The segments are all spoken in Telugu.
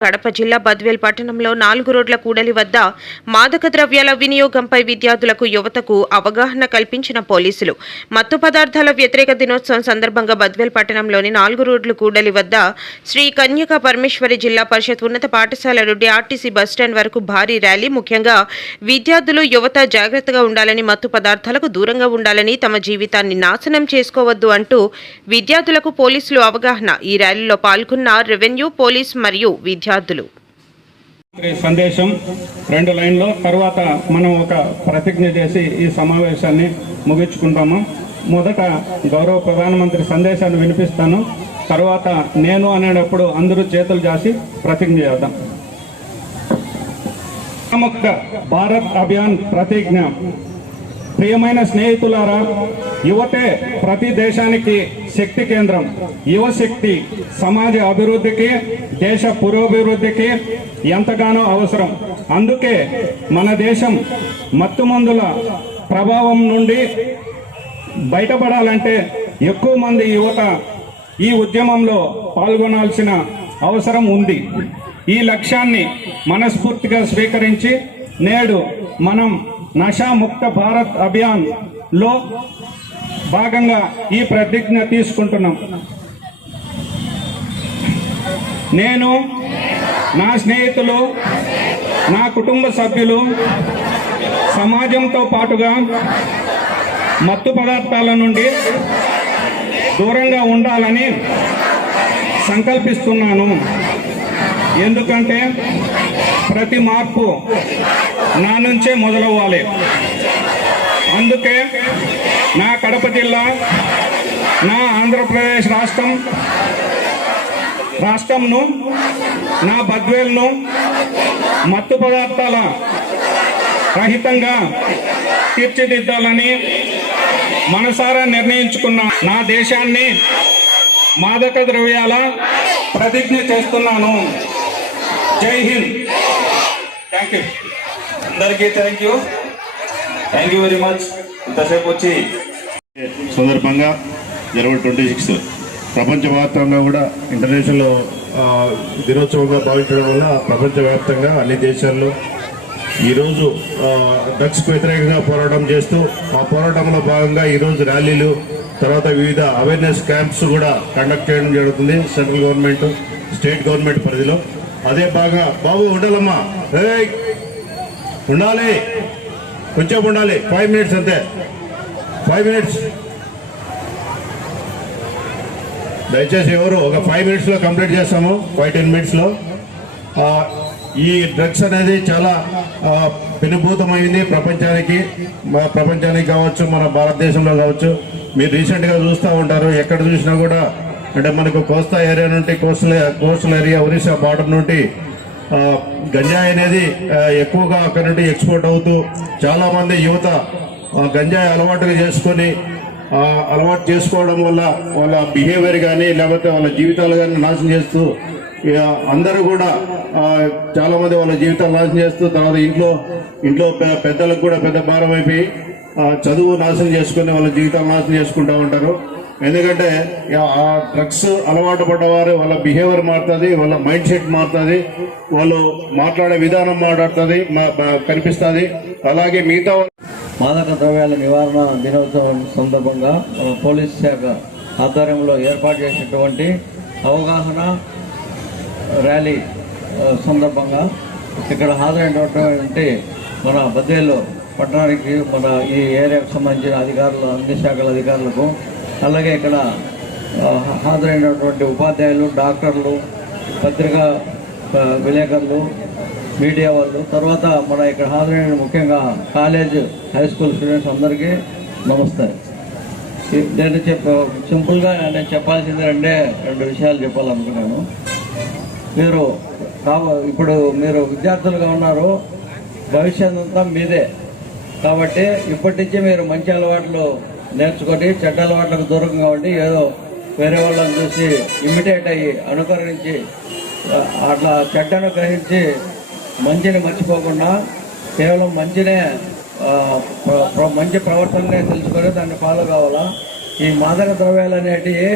కడప జిల్లా బద్వేల్ పట్టణంలో నాలుగు రోడ్ల కూడలి వద్ద మాదక ద్రవ్యాల వినియోగంపై విద్యార్థులకు యువతకు అవగాహన కల్పించిన పోలీసులు. మత్తు పదార్థాల వ్యతిరేక దినోత్సవం సందర్భంగా బద్వేల్ పట్టణంలోని నాలుగు రోడ్ల కూడలి వద్ద శ్రీ కన్యక పరమేశ్వరి జిల్లా పరిషత్ ఉన్నత పాఠశాల నుండి ఆర్టీసీ బస్టాండ్ వరకు భారీ ర్యాలీ. ముఖ్యంగా విద్యార్థులు యువత జాగ్రత్తగా ఉండాలని మత్తు పదార్థాలకు దూరంగా ఉండాలని తమ జీవితాన్ని నాశనం చేసుకోవద్దు అంటూ విద్యార్థులకు పోలీసులు అవగాహన. ఈ ర్యాలీలో పాల్గొన్న రెవెన్యూ పోలీస్ మరియు విద్యార్థులు. సందేశం రెండు లైన్లో తర్వాత మనం ఒక ప్రతిజ్ఞ చేసి ఈ సమావేశాన్ని ముగించుకుంటాము. మొదట గౌరవ ప్రధానమంత్రి సందేశాన్ని వినిపిస్తాను. తర్వాత నేను అనేటప్పుడు అందరూ చేతులు చేసి ప్రతిజ్ఞ చేద్దాం. ముక్త భారత్ అభియాన్ ప్రతిజ్ఞ. ప్రియమైన స్నేహితులారా యువతే ప్రతి దేశానికి శక్తి కేంద్రం యువశక్తి సమాజ అభివృద్ధికి దేశ పురోభివృద్ధికి ఎంతగానో అవసరం. అందుకే మన దేశం మత్తుమందుల ప్రభావం నుండి బయటపడాలంటే ఎక్కువ మంది యువత ఈ ఉద్యమంలో పాల్గొనాల్సిన అవసరం ఉంది. ఈ లక్ష్యాన్ని మనస్ఫూర్తిగా స్వీకరించి నేడు మనం నషాముక్త భారత్ అభియాన్లో భాగంగా ఈ ప్రతిజ్ఞ తీసుకుంటున్నాం. నేను నా స్నేహితులు నా కుటుంబ సభ్యులు సమాజంతో పాటుగా మత్తు పదార్థాల నుండి దూరంగా ఉండాలని సంకల్పిస్తున్నాను. ఎందుకంటే ప్రతి మార్పు నా నుంచే మొదలవ్వాలి. అందుకే నా కడప జిల్లా నా ఆంధ్రప్రదేశ్ రాష్ట్రం రాష్ట్రంను నా బద్వేల్ను మత్తు పదార్థాల రహితంగా తీర్చిదిద్దాలని మనసారా నిర్ణయించుకున్న నా దేశాన్ని మాదక ద్రవ్యాల ప్రతిజ్ఞ చేస్తున్నాను. జై హింద్. థ్యాంక్ యూ అందరికీ thank you thank you very much ఇంతసేపు వచ్చి సందర్భంగా జనవరి ట్వంటీ సిక్స్త్ ప్రపంచవ్యాప్తంగా కూడా ఇంటర్నేషనల్ దినోత్సవంగా భావించడం వల్ల ప్రపంచవ్యాప్తంగా అన్ని దేశాల్లో ఈరోజు డ్రగ్స్కు వ్యతిరేకంగా పోరాటం చేస్తూ ఆ పోరాటంలో భాగంగా ఈరోజు ర్యాలీలు తర్వాత వివిధ అవేర్నెస్ క్యాంప్స్ కూడా కండక్ట్ చేయడం జరుగుతుంది సెంట్రల్ గవర్నమెంట్ స్టేట్ గవర్నమెంట్ పరిధిలో. అదే బాగా బాబు ఉండాలమ్మా. ఉండాలి. కొంచెం ఉండాలి. ఫైవ్ మినిట్స్ అంతే. ఫైవ్ మినిట్స్ దయచేసి ఎవరు ఒక ఫైవ్ మినిట్స్లో కంప్లీట్ చేస్తాము. ఫైవ్ టెన్ మినిట్స్లో ఈ డ్రగ్స్ అనేది చాలా పెనుభూతమైంది ప్రపంచానికి. ప్రపంచానికి కావచ్చు మన భారతదేశంలో కావచ్చు. మీరు రీసెంట్గా చూస్తూ ఉంటారు. ఎక్కడ చూసినా కూడా అంటే మనకు కోస్తా ఏరియా నుండి coastal coastal area Orissa border నుండి గంజాయి అనేది ఎక్కువగా అక్కడ నుండి ఎక్స్పోర్ట్ అవుతూ చాలామంది యువత గంజాయి అలవాటుగా చేసుకొని అలవాటు చేసుకోవడం వల్ల వాళ్ళ బిహేవియర్ కానీ లేకపోతే వాళ్ళ జీవితాలు కానీ నాశనం చేస్తూ అందరూ కూడా చాలామంది వాళ్ళ జీవితాలు నాశనం చేస్తూ తర్వాత ఇంట్లో ఇంట్లో పెద్దలకు కూడా పెద్ద భారం అయిపోయి చదువు నాశనం చేసుకుని వాళ్ళ జీవితాలు నాశనం చేసుకుంటూ ఉంటారు. ఎందుకంటే ఆ డ్రగ్స్ అలవాటు పడ్డవారు వాళ్ళ బిహేవియర్ మారుతుంది వాళ్ళ మైండ్ సెట్ మారుతుంది వాళ్ళు మాట్లాడే విధానం మాట్లాడుతుంది కనిపిస్తుంది. అలాగే మిగతా మాదక ద్రవ్యాల నివారణ దినోత్సవం సందర్భంగా మన పోలీస్ శాఖ ఆధ్వర్యంలో ఏర్పాటు చేసినటువంటి అవగాహన ర్యాలీ సందర్భంగా ఇక్కడ హాజరైనటువంటి మన బద్వేలు పట్టణానికి మన ఈ ఏరియాకు సంబంధించిన అధికారులు అన్ని శాఖల అధికారులకు అలాగే ఇక్కడ హాజరైనటువంటి ఉపాధ్యాయులు డాక్టర్లు పత్రికా విలేకరులు మీడియా వాళ్ళు తర్వాత మన ఇక్కడ హాజరైన ముఖ్యంగా కాలేజ్ హై స్కూల్ స్టూడెంట్స్ అందరికీ నమస్తే. నేను చెప్ప సింపుల్గా నేను చెప్పాల్సింది రెండే రెండు విషయాలు చెప్పాలనుకున్నాను. మీరు కావ ఇప్పుడు మీరు విద్యార్థులుగా ఉన్నారు భవిష్యత్ అంతా మీదే. కాబట్టి ఇప్పటి నుంచి మీరు మంచి అలవాట్లు నేర్చుకొని చెడ్డ అలవాట్లకు దూరంగా ఉండి ఏదో వేరే వాళ్ళని చూసి ఇమిటేట్ అయ్యి అనుకరించి అట్లా చెడ్డను గ్రహించి మంచిని మర్చిపోకుండా కేవలం మంచినే ప్ర- మంచి ప్రవర్తననే తెలుసుకొని దాన్ని ఫాలో కావాలా? ఈ మాదక ద్రవ్యాలు అనేటివి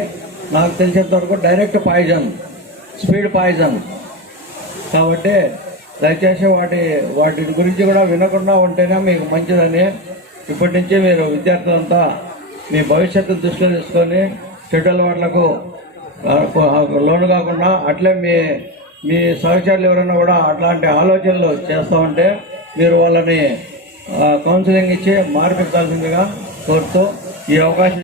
నాకు తెలిసినంత వరకు డైరెక్ట్ పాయిజన్ స్పీడ్ పాయిజన్. కాబట్టి దయచేసి వాటి వాటి గురించి కూడా వినకుండా ఉంటేనే మీకు మంచిదని ఇప్పటి నుంచే మీరు విద్యార్థులంతా మీ భవిష్యత్తు దృష్టిలో తీసుకొని చెడు అలవాట్లకు లోను కాకుండా అట్లే మీ మీ సహచరులు ఎవరైనా కూడా అట్లాంటి ఆలోచనలు చేస్తూ ఉంటే మీరు వాళ్ళని కౌన్సిలింగ్ ఇచ్చి మార్పించాల్సిందిగా కోరుతూ ఈ అవకాశం